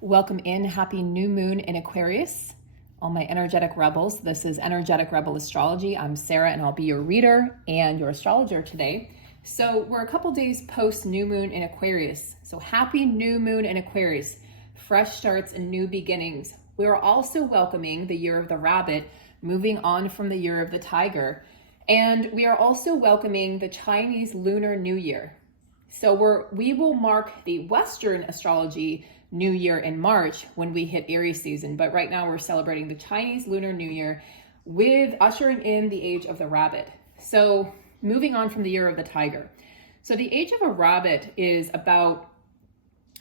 Welcome in. Happy new moon in Aquarius. All my energetic rebels. This is Energetic Rebel Astrology. I'm Sarah and I'll be your reader and your astrologer today. So we're a couple days post new moon in Aquarius. So happy new moon in Aquarius. Fresh starts and new beginnings. We are also welcoming the year of the rabbit, moving on from the year of the tiger. And we are also welcoming the Chinese Lunar New Year. So we will mark the Western astrology New Year in March when we hit Aries season. But right now we're celebrating the Chinese Lunar New Year with ushering in the age of the rabbit. So moving on from the year of the tiger. So the age of a rabbit is about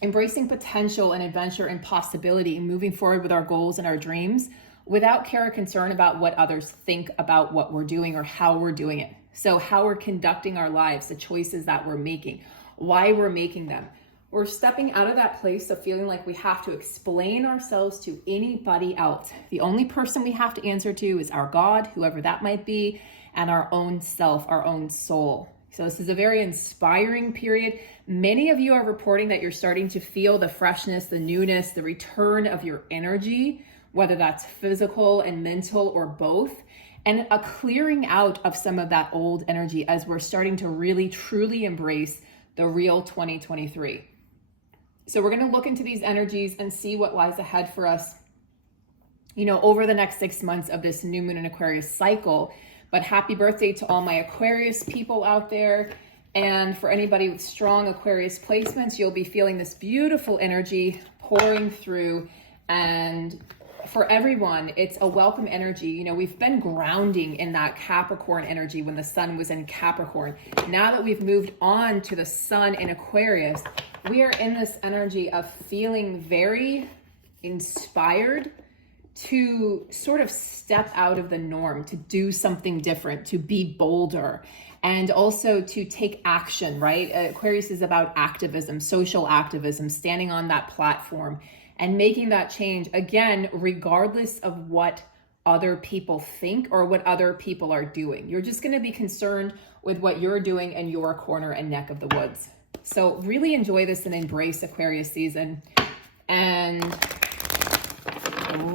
embracing potential and adventure and possibility and moving forward with our goals and our dreams without care or concern about what others think about what we're doing or how we're doing it. So how we're conducting our lives, the choices that we're making, why we're making them. We're stepping out of that place of feeling like we have to explain ourselves to anybody else. The only person we have to answer to is our God, whoever that might be, and our own self, our own soul. So this is a very inspiring period. Many of you are reporting that you're starting to feel the freshness, the newness, the return of your energy, whether that's physical and mental or both, and a clearing out of some of that old energy as we're starting to really, truly embrace the real 2023. So we're going to look into these energies and see what lies ahead for us, over the next 6 months of this new moon in Aquarius cycle. But happy birthday to all my Aquarius people out there. And for anybody with strong Aquarius placements, you'll be feeling this beautiful energy pouring through. And for everyone, it's a welcome energy. We've been grounding in that Capricorn energy when the sun was in Capricorn. Now that we've moved on to the sun in Aquarius, we are in this energy of feeling very inspired to sort of step out of the norm, to do something different, to be bolder, and also to take action, right? Aquarius is about activism, social activism, standing on that platform and making that change, again, regardless of what other people think or what other people are doing. You're just gonna be concerned with what you're doing in your corner and neck of the woods. So really enjoy this and embrace Aquarius season. And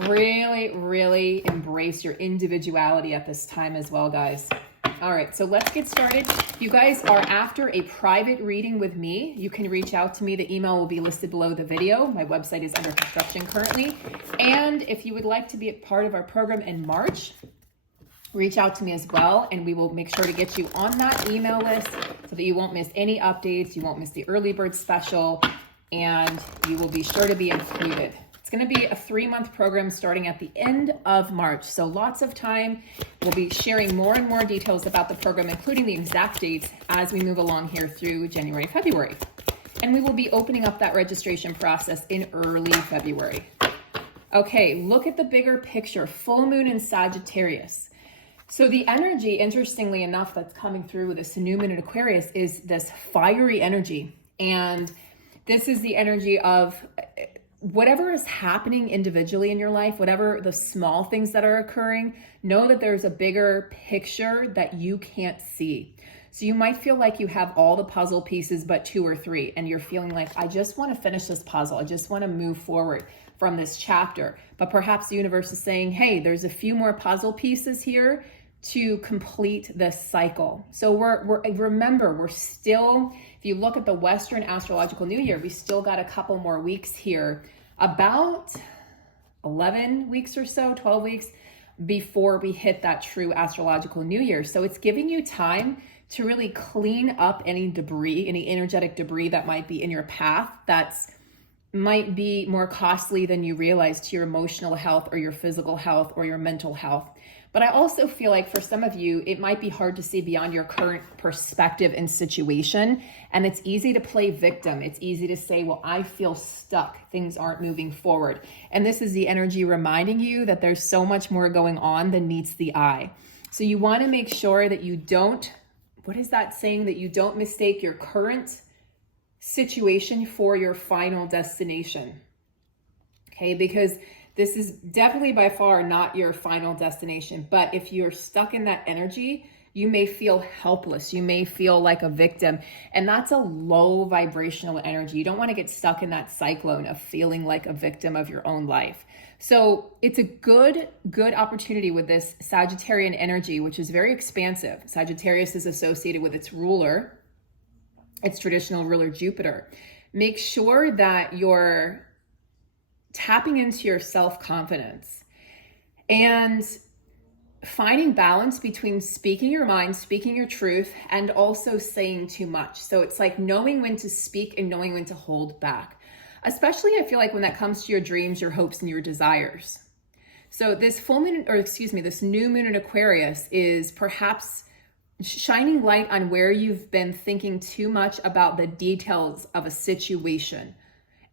really, really embrace your individuality at this time as well, guys. All right, so let's get started. If you guys are after a private reading with me, you can reach out to me. The email will be listed below the video. My website is under construction currently. And if you would like to be a part of our program in March, reach out to me as well, and we will make sure to get you on that email list so that you won't miss any updates, you won't miss the early bird special, and you will be sure to be included. It's going to be a 3-month program starting at the end of March, so lots of time. We'll be sharing more and more details about the program, including the exact dates as we move along here through January, February. And we will be opening up that registration process in early February. Okay, look at the bigger picture. Full moon in Sagittarius. So the energy, interestingly enough, that's coming through with this new moon in Aquarius is this fiery energy. And this is the energy of whatever is happening individually in your life, whatever the small things that are occurring, know that there's a bigger picture that you can't see. So you might feel like you have all the puzzle pieces but 2 or 3, and you're feeling like, I just want to finish this puzzle. I just want to move forward from this chapter. But perhaps the universe is saying, hey, there's a few more puzzle pieces here to complete this cycle. So remember, we're still, if you look at the Western Astrological New Year, we still got a couple more weeks here, about 11 weeks or so, 12 weeks before we hit that true Astrological New Year. So it's giving you time to really clean up any debris, any energetic debris that might be in your path that's might be more costly than you realize to your emotional health or your physical health or your mental health. But I also feel like for some of you, it might be hard to see beyond your current perspective and situation. And it's easy to play victim. It's easy to say, well, I feel stuck. Things aren't moving forward. And this is the energy reminding you that there's so much more going on than meets the eye. So you want to make sure that you don't, what is that saying? That you don't mistake your current situation for your final destination. Okay, because this is definitely by far not your final destination, but if you're stuck in that energy, You may feel helpless. You may feel like a victim. And that's a low vibrational energy. You don't want to get stuck in that cyclone of feeling like a victim of your own life. So it's a good opportunity with this Sagittarian energy, which is very expansive. Sagittarius is associated with its ruler, its traditional ruler, Jupiter. Make sure that you're tapping into your self-confidence and finding balance between speaking your mind, speaking your truth, and also saying too much. So it's like knowing when to speak and knowing when to hold back. Especially, I feel like when that comes to your dreams, your hopes, and your desires. So this this new moon in Aquarius is perhaps shining light on where you've been thinking too much about the details of a situation.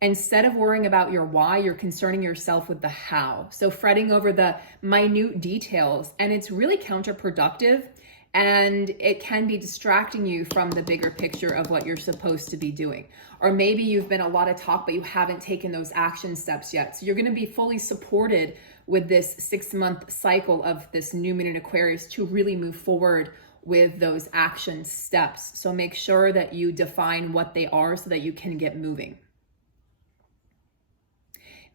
Instead of worrying about your why, you're concerning yourself with the how. So fretting over the minute details, and it's really counterproductive, and it can be distracting you from the bigger picture of what you're supposed to be doing. Or maybe you've been a lot of talk, but you haven't taken those action steps yet. So you're going to be fully supported with this 6-month cycle of this new moon in Aquarius to really move forward with those action steps. So make sure that you define what they are so that you can get moving.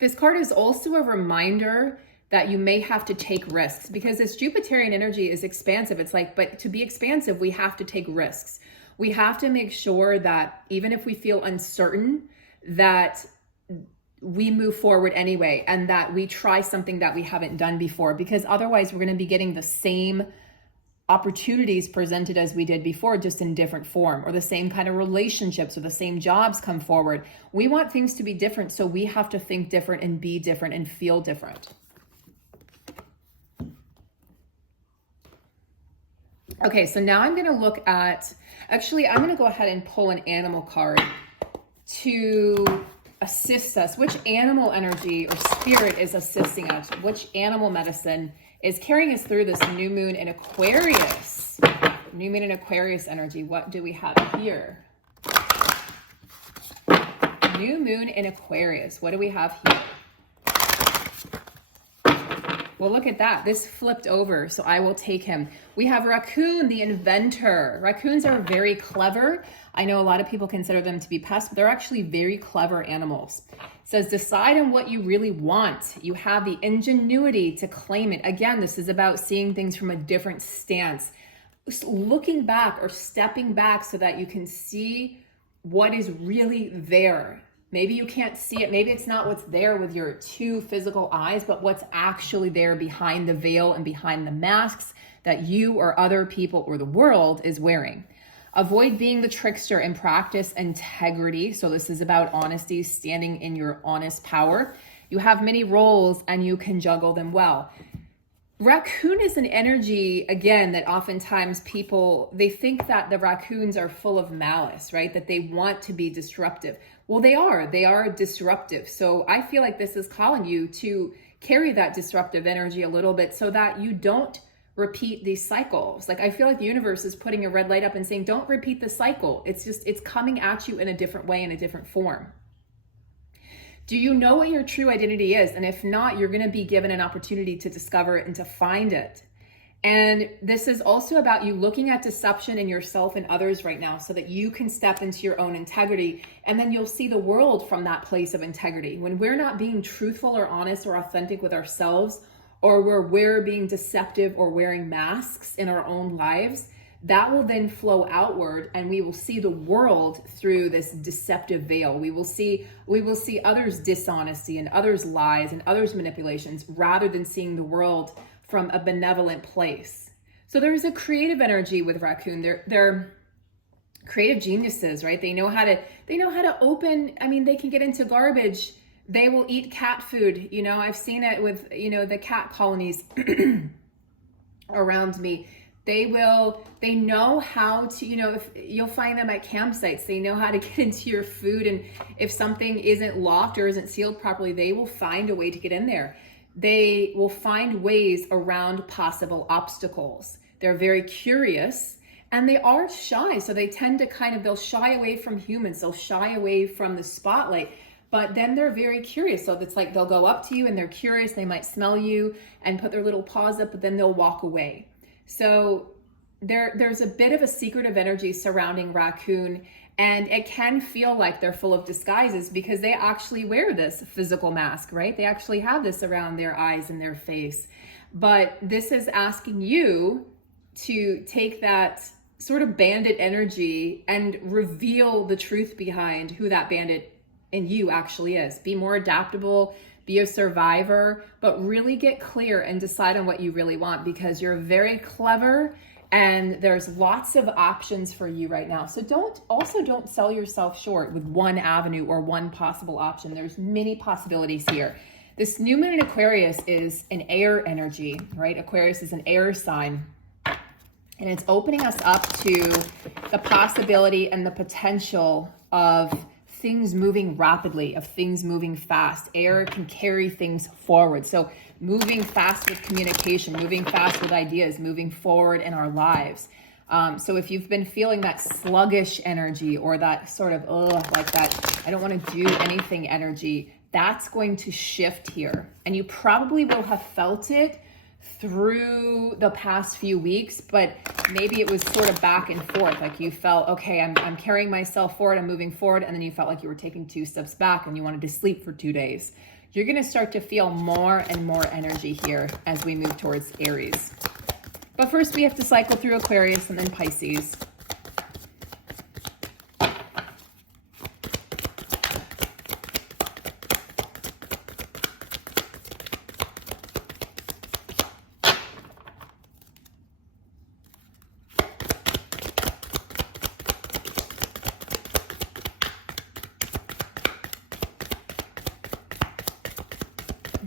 This card is also a reminder that you may have to take risks, because this Jupiterian energy is expansive. It's like, but to be expansive, we have to take risks. We have to make sure that even if we feel uncertain, that we move forward anyway, and that we try something that we haven't done before, because otherwise we're going to be getting the same opportunities presented as we did before, just in different form, or the same kind of relationships or the same jobs come forward. We want things to be different, so we have to think different and be different and feel different. Okay, so now I'm going to look at, actually, I'm going to go ahead and pull an animal card to assist us. Which animal energy or spirit is assisting us? Which animal medicine is carrying us through this new moon in Aquarius? New moon in Aquarius energy. What do we have here? New moon in Aquarius. What do we have here? Well, look at that. This flipped over, so I will take him. We have Raccoon, the inventor. Raccoons are very clever. I know a lot of people consider them to be pests, but they're actually very clever animals. It says, decide on what you really want. You have the ingenuity to claim it. Again, this is about seeing things from a different stance. Looking back or stepping back so that you can see what is really there. Maybe you can't see it. Maybe it's not what's there with your 2 physical eyes, but what's actually there behind the veil and behind the masks that you or other people or the world is wearing. Avoid being the trickster and practice integrity. So this is about honesty, standing in your honest power. You have many roles and you can juggle them well. Raccoon is an energy, again, that oftentimes people, they think that the raccoons are full of malice, right? That they want to be disruptive. Well, they are disruptive. So I feel like this is calling you to carry that disruptive energy a little bit so that you don't repeat these cycles. Like, I feel like the universe is putting a red light up and saying, don't repeat the cycle. It's coming at you in a different way, in a different form. Do you know what your true identity is? And if not, you're going to be given an opportunity to discover it and to find it. And this is also about you looking at deception in yourself and others right now so that you can step into your own integrity. And then you'll see the world from that place of integrity. When we're not being truthful or honest or authentic with ourselves, or we're being deceptive or wearing masks in our own lives, that will then flow outward, and we will see the world through this deceptive veil. We will see others' dishonesty and others' lies and others' manipulations, rather than seeing the world from a benevolent place. So there's a creative energy with Raccoon. They're creative geniuses, right? They know how to open. I mean, they can get into garbage. They will eat cat food. You know, I've seen it with, the cat colonies around me. They know how to, if you'll find them at campsites, they know how to get into your food. And if something isn't locked or isn't sealed properly, they will find a way to get in there. They will find ways around possible obstacles. They're very curious and they are shy. So they tend to they'll shy away from humans. They'll shy away from the spotlight, but then they're very curious. So it's like, they'll go up to you and they're curious. They might smell you and put their little paws up, but then they'll walk away. So there's a bit of a secretive energy surrounding raccoon, and it can feel like they're full of disguises because they actually wear this physical mask, right? They actually have this around their eyes and their face. But this is asking you to take that sort of bandit energy and reveal the truth behind who that bandit in you actually is. Be more adaptable, be a survivor, but really get clear and decide on what you really want, because you're very clever and there's lots of options for you right now. So don't sell yourself short with one avenue or one possible option. There's many possibilities here. This new moon in Aquarius is an air energy, right? Aquarius is an air sign. And it's opening us up to the possibility and the potential of things moving rapidly, of things moving fast. Air can carry things forward. So moving fast with communication, moving fast with ideas, moving forward in our lives. So if you've been feeling that sluggish energy or that sort of, like that, I don't want to do anything energy, that's going to shift here. And you probably will have felt it through the past few weeks, but maybe it was sort of back and forth. Like you felt, okay, I'm carrying myself forward, I'm moving forward. And then you felt like you were taking 2 steps back and you wanted to sleep for 2 days. You're going to start to feel more and more energy here as we move towards Aries. But first we have to cycle through Aquarius and then Pisces.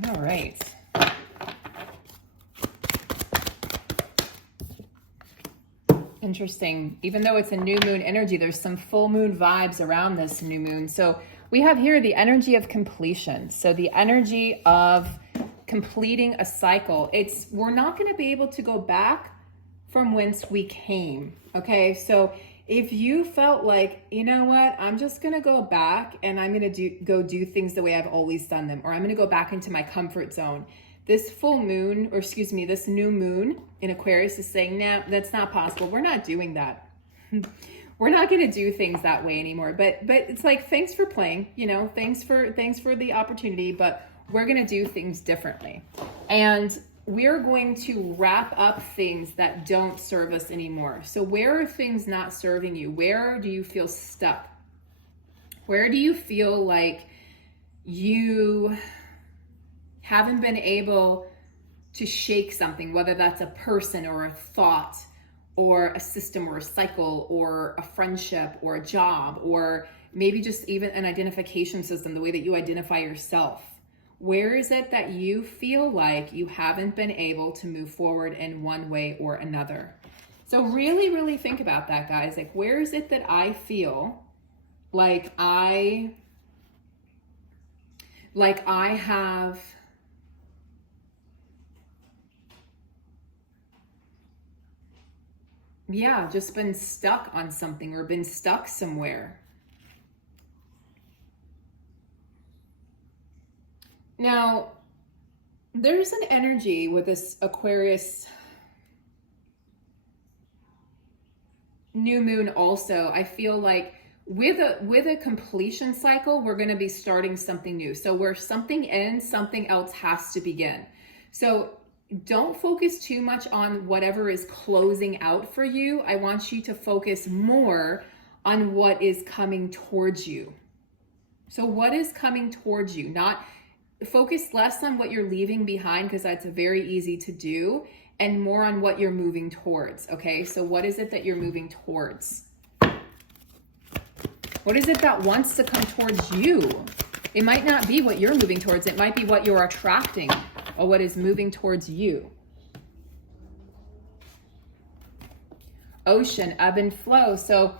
All right. Interesting. Even though it's a new moon energy, there's some full moon vibes around this new moon. So we have here the energy of completion. So the energy of completing a cycle. We're not going to be able to go back from whence we came. Okay. So if you felt like, you know what, I'm just going to go back and I'm going to go do things the way I've always done them, or I'm going to go back into my comfort zone. This full moon, or excuse me, this new moon in Aquarius is saying, nah, that's not possible. We're not doing that. We're not going to do things that way anymore. But it's like, thanks for playing, thanks for the opportunity, but we're going to do things differently. And we're going to wrap up things that don't serve us anymore. So where are things not serving you? Where do you feel stuck? Where do you feel like you haven't been able to shake something, whether that's a person or a thought or a system or a cycle or a friendship or a job, or maybe just even an identification system, the way that you identify yourself? Where is it that you feel like you haven't been able to move forward in one way or another? So really, really think about that, guys. Like, where is it that I feel like I have just been stuck on something or been stuck somewhere? Now, there's an energy with this Aquarius new moon also. I feel like with a completion cycle, we're going to be starting something new. So where something ends, something else has to begin. So don't focus too much on whatever is closing out for you. I want you to focus more on what is coming towards you. So what is coming towards you? Not focus less on what you're leaving behind, because that's very easy to do, and more on what you're moving towards. Okay, so what is it that you're moving towards? What is it that wants to come towards you? It might not be what you're moving towards. It might be what you're attracting or what is moving towards you. Ocean, ebb and flow. So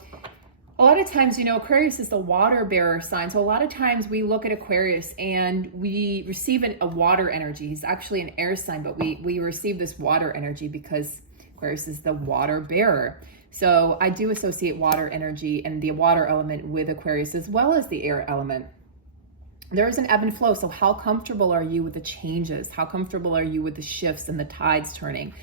a lot of times, Aquarius is the water bearer sign. So a lot of times we look at Aquarius and we receive a water energy. He's actually an air sign, but we receive this water energy because Aquarius is the water bearer. So I do associate water energy and the water element with Aquarius as well as the air element. There is an ebb and flow. So how comfortable are you with the changes? How comfortable are you with the shifts and the tides turning?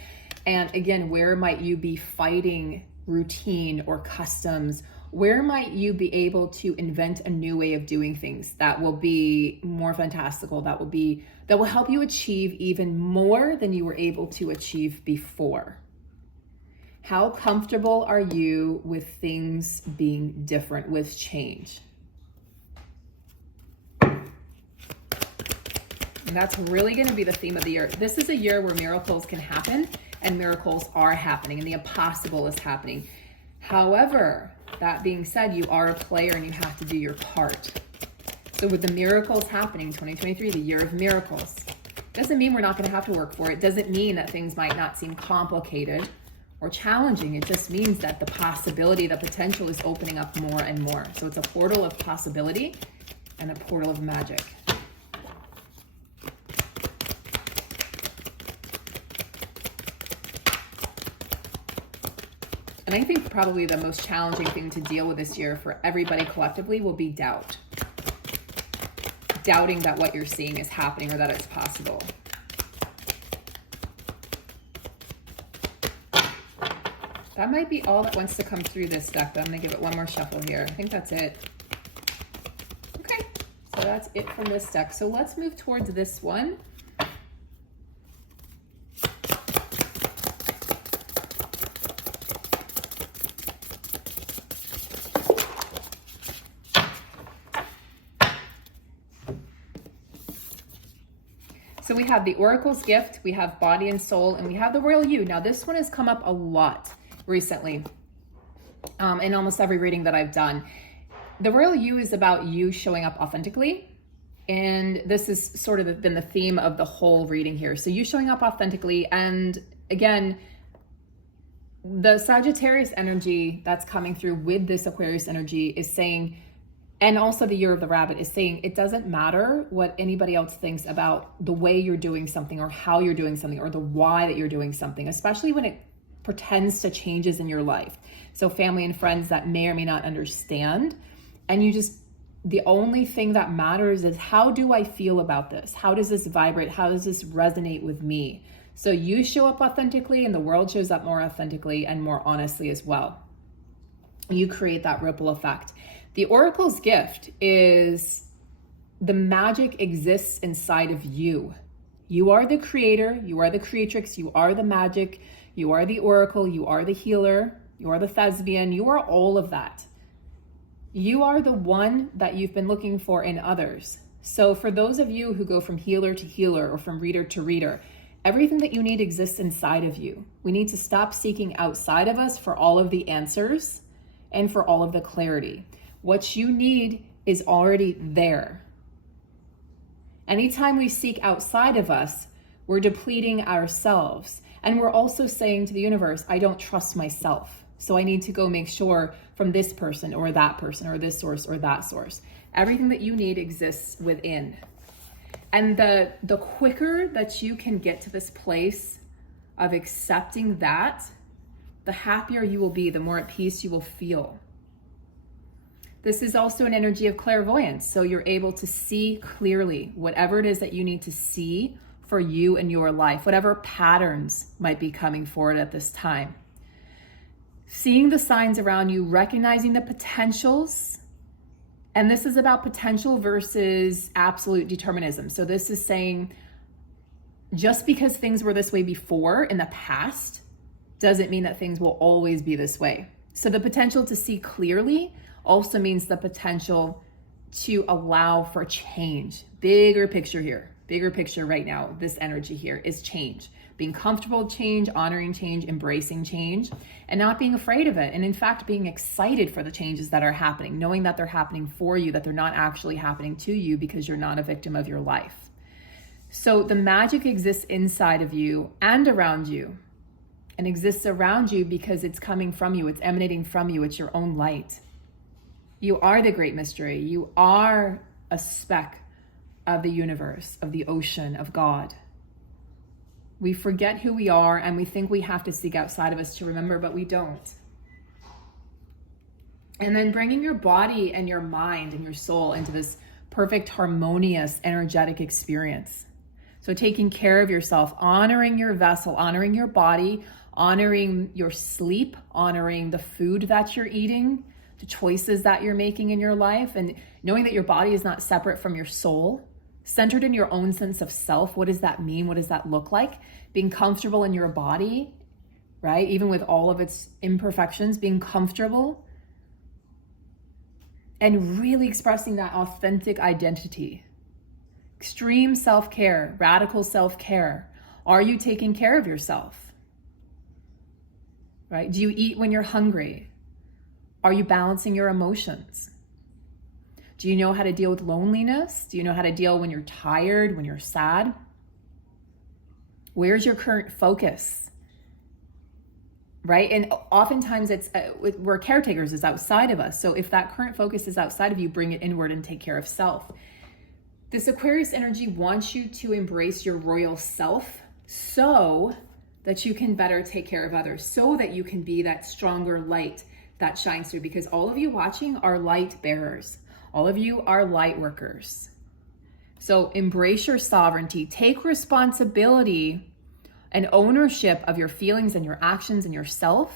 And again, where might you be fighting routine or customs? Where might you be able to invent a new way of doing things that will be more fantastical, that will help you achieve even more than you were able to achieve before? How comfortable are you with things being different, with change? And that's really going to be the theme of the year. This is a year where miracles can happen, and miracles are happening, and the impossible is happening. However, that being said, you are a player and you have to do your part. So with the miracles happening, 2023, the year of miracles, doesn't mean we're not going to have to work for it. Doesn't mean that things might not seem complicated or challenging. It just means that the possibility, the potential is opening up more and more. So it's a portal of possibility and a portal of magic. And I think probably the most challenging thing to deal with this year for everybody collectively will be doubt. Doubting that what you're seeing is happening or that it's possible. That might be all that wants to come through this deck, but I'm going to give it one more shuffle here. I think that's it. Okay, so that's it from this deck. So let's move towards this one. So we have the Oracle's Gift, we have Body and Soul, and we have the Royal You. Now this one has come up a lot recently in almost every reading that I've done. The Royal You is about you showing up authentically. And this is sort of been the theme of the whole reading here. So you showing up authentically. And again, the Sagittarius energy that's coming through with this Aquarius energy is saying, and also the Year of the Rabbit is saying, it doesn't matter what anybody else thinks about the way you're doing something or how you're doing something or the why that you're doing something, especially when it pertains to changes in your life. So family and friends that may or may not understand. And the only thing that matters is, how do I feel about this? How does this vibrate? How does this resonate with me? So you show up authentically and the world shows up more authentically and more honestly as well. You create that ripple effect. The Oracle's Gift is the magic exists inside of you. You are the creator, you are the creatrix, you are the magic, you are the oracle, you are the healer, you are the thespian, you are all of that. You are the one that you've been looking for in others. So for those of you who go from healer to healer or from reader to reader, everything that you need exists inside of you. We need to stop seeking outside of us for all of the answers and for all of the clarity. What you need is already there. Anytime we seek outside of us, we're depleting ourselves. And we're also saying to the universe, I don't trust myself. So I need to go make sure from this person or this source or that source. Everything that you need exists within. And the quicker that you can get to this place of accepting that, the happier you will be, the more at peace you will feel. This is also an energy of clairvoyance. So you're able to see clearly whatever it is that you need to see for you and your life, whatever patterns might be coming forward at this time. Seeing the signs around you, recognizing the potentials. And this is about potential versus absolute determinism. So this is saying, just because things were this way before in the past doesn't mean that things will always be this way. So the potential to see clearly also means the potential to allow for change. Bigger picture here, bigger picture right now, this energy here is change. Being comfortable with change, honoring change, embracing change, and not being afraid of it. And in fact, being excited for the changes that are happening, knowing that they're happening for you, that they're not actually happening to you because you're not a victim of your life. So the magic exists inside of you and around you, and exists around you because it's coming from you, it's emanating from you, it's your own light. You are the great mystery. You are a speck of the universe, of the ocean, of God. We forget who we are and we think we have to seek outside of us to remember, but we don't. And then bringing your body and your mind and your soul into this perfect, harmonious, energetic experience. So taking care of yourself, honoring your vessel, honoring your body, honoring your sleep, honoring the food that you're eating, the choices that you're making in your life, and knowing that your body is not separate from your soul, centered in your own sense of self. What does that mean? What does that look like? Being comfortable in your body, right? Even with all of its imperfections, being comfortable and really expressing that authentic identity. Extreme self-care, radical self-care. Are you taking care of yourself? Right? Do you eat when you're hungry? Are you balancing your emotions? Do you know how to deal with loneliness? Do you know how to deal when you're tired, when you're sad? Where's your current focus? Right? And oftentimes it's we're caretakers, is outside of us. So if that current focus is outside of you, bring it inward and take care of self. This Aquarius energy wants you to embrace your royal self so that you can better take care of others, so that you can be that stronger light that shines through, because all of you watching are light bearers. All of you are light workers. So embrace your sovereignty, take responsibility and ownership of your feelings and your actions and yourself.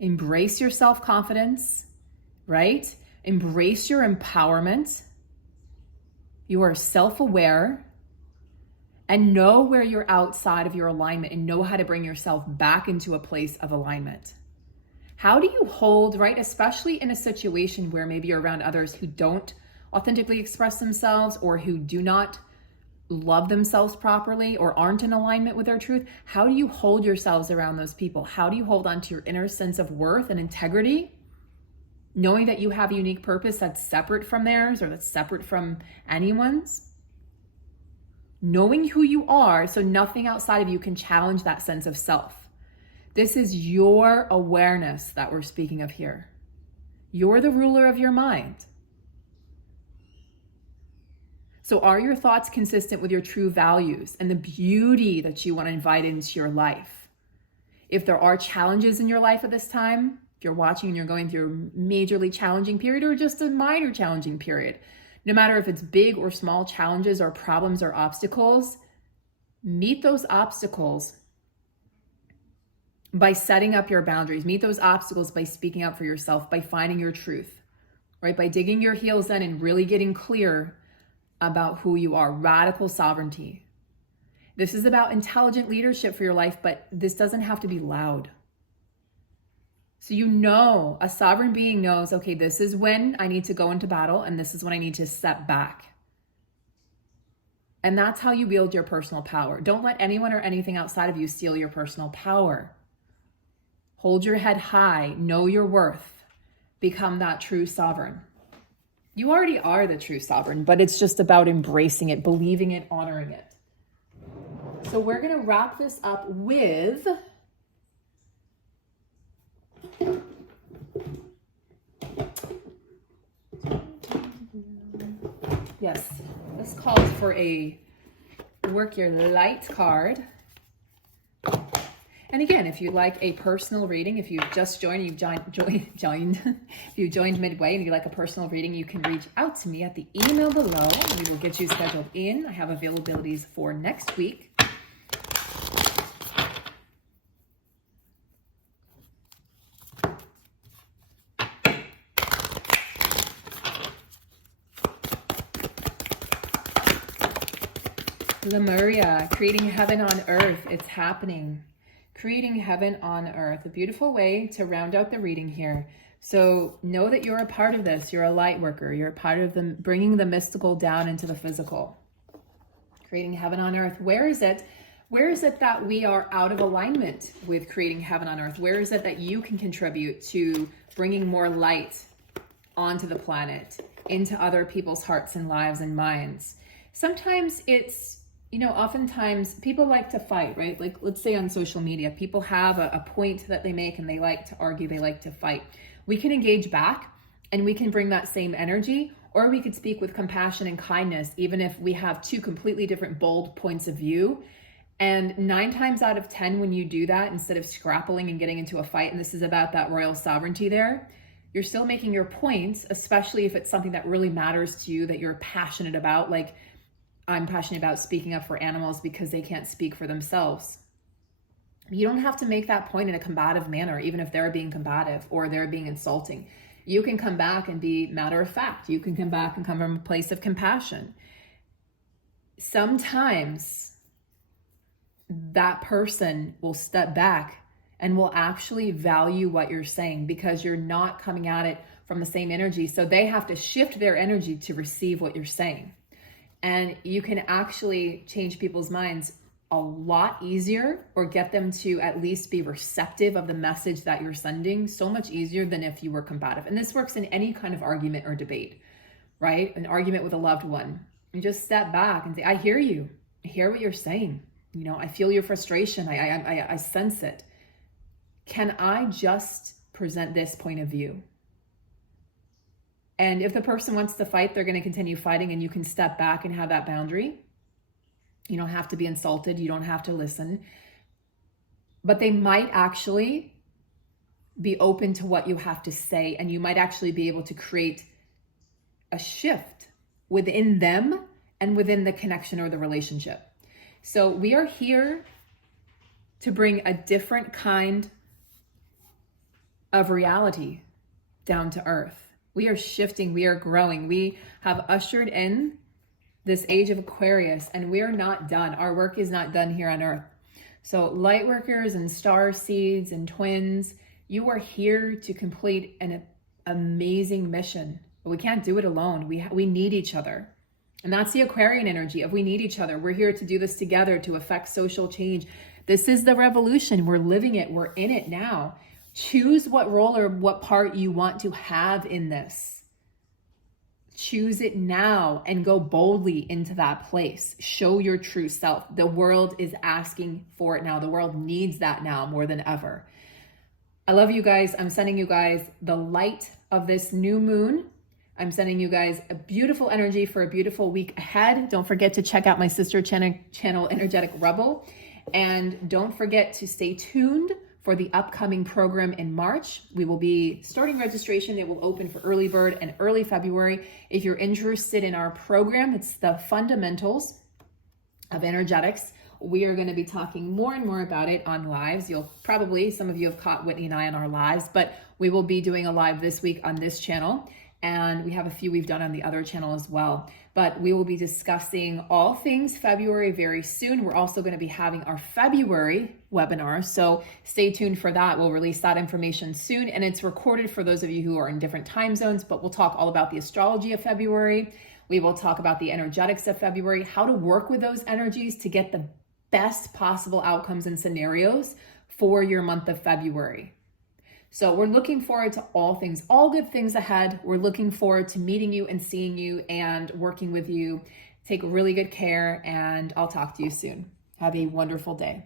Embrace your self-confidence, right? Embrace your empowerment. You are self-aware and know where you're outside of your alignment and know how to bring yourself back into a place of alignment. How do you hold, right? Especially in a situation where maybe you're around others who don't authentically express themselves or who do not love themselves properly or aren't in alignment with their truth. How do you hold yourselves around those people? How do you hold on to your inner sense of worth and integrity, knowing that you have a unique purpose that's separate from theirs or that's separate from anyone's? Knowing who you are so nothing outside of you can challenge that sense of self. This is your awareness that we're speaking of here. You're the ruler of your mind. So are your thoughts consistent with your true values and the beauty that you want to invite into your life? If there are challenges in your life at this time, if you're watching and you're going through a majorly challenging period or just a minor challenging period, no matter if it's big or small challenges or problems or obstacles, meet those obstacles by setting up your boundaries. Meet those obstacles by speaking up for yourself, by finding your truth, right? By digging your heels in and really getting clear about who you are. Radical sovereignty. This is about intelligent leadership for your life, but this doesn't have to be loud. So you know, a sovereign being knows, okay, this is when I need to go into battle and this is when I need to step back. And that's how you wield your personal power. Don't let anyone or anything outside of you steal your personal power. Hold your head high, know your worth, become that true sovereign. You already are the true sovereign, but it's just about embracing it, believing it, honoring it. So we're going to wrap this up with yes, this calls for a work your light card. And again, if you'd like a personal reading, if you've just joined, if you joined midway and you'd like a personal reading, you can reach out to me at the email below. We will get you scheduled in. I have availabilities for next week. Lemuria, creating heaven on earth. It's happening. Creating heaven on earth. A beautiful way to round out the reading here. So know that you're a part of this. You're a light worker. You're a part of them bringing the mystical down into the physical. Creating heaven on earth. Where is it? Where is it that we are out of alignment with creating heaven on earth? Where is it that you can contribute to bringing more light onto the planet, into other people's hearts and lives and minds? Sometimes it's, you know, oftentimes people like to fight, right? Like, let's say on social media, people have a point that they make and they like to argue, they like to fight. We can engage back and we can bring that same energy, or we could speak with compassion and kindness, even if we have two completely different bold points of view. And 9 times out of 10, when you do that, instead of scrappling and getting into a fight, and this is about that royal sovereignty there, you're still making your points, especially if it's something that really matters to you, that you're passionate about. Like, I'm passionate about speaking up for animals because they can't speak for themselves. You don't have to make that point in a combative manner, even if they're being combative or they're being insulting. You can come back and be matter of fact. You can come back and come from a place of compassion. Sometimes that person will step back and will actually value what you're saying because you're not coming at it from the same energy. So they have to shift their energy to receive what you're saying. And you can actually change people's minds a lot easier, or get them to at least be receptive of the message that you're sending so much easier than if you were combative. And this works in any kind of argument or debate, right? An argument with a loved one. You just step back and say, I hear you. I hear what you're saying. You know, I feel your frustration. I sense it. Can I just present this point of view? And if the person wants to fight, they're going to continue fighting, and you can step back and have that boundary. You don't have to be insulted. You don't have to listen. But they might actually be open to what you have to say, and you might actually be able to create a shift within them and within the connection or the relationship. So we are here to bring a different kind of reality down to earth. We are shifting, we are growing. We have ushered in this age of Aquarius, and we're not done. Our work is not done here on earth. So light workers and star seeds and twins, you are here to complete an amazing mission. But we can't do it alone. We need each other. And that's the Aquarian energy of we need each other. We're here to do this together to affect social change. This is the revolution. We're living it. We're in it now. Choose what role or what part you want to have in this. Choose it now and go boldly into that place. Show your true self. The world is asking for it now. The world needs that now more than ever. I love you guys. I'm sending you guys the light of this new moon. I'm sending you guys a beautiful energy for a beautiful week ahead. Don't forget to check out my sister channel, Energetic Rebel. And don't forget to stay tuned for the upcoming program in March. We will be starting registration. It will open for early bird and early February. If you're interested in our program, it's the fundamentals of energetics. We are going to be talking more and more about it on lives. Some of you have caught Whitney and I on our lives, but we will be doing a live this week on this channel. And we have a few we've done on the other channel as well. But we will be discussing all things February very soon. We're also going to be having our February webinar. So stay tuned for that. We'll release that information soon. And it's recorded for those of you who are in different time zones. But we'll talk all about the astrology of February. We will talk about the energetics of February, how to work with those energies to get the best possible outcomes and scenarios for your month of February. So we're looking forward to all good things ahead. We're looking forward to meeting you and seeing you and working with you. Take really good care, and I'll talk to you soon. Have a wonderful day.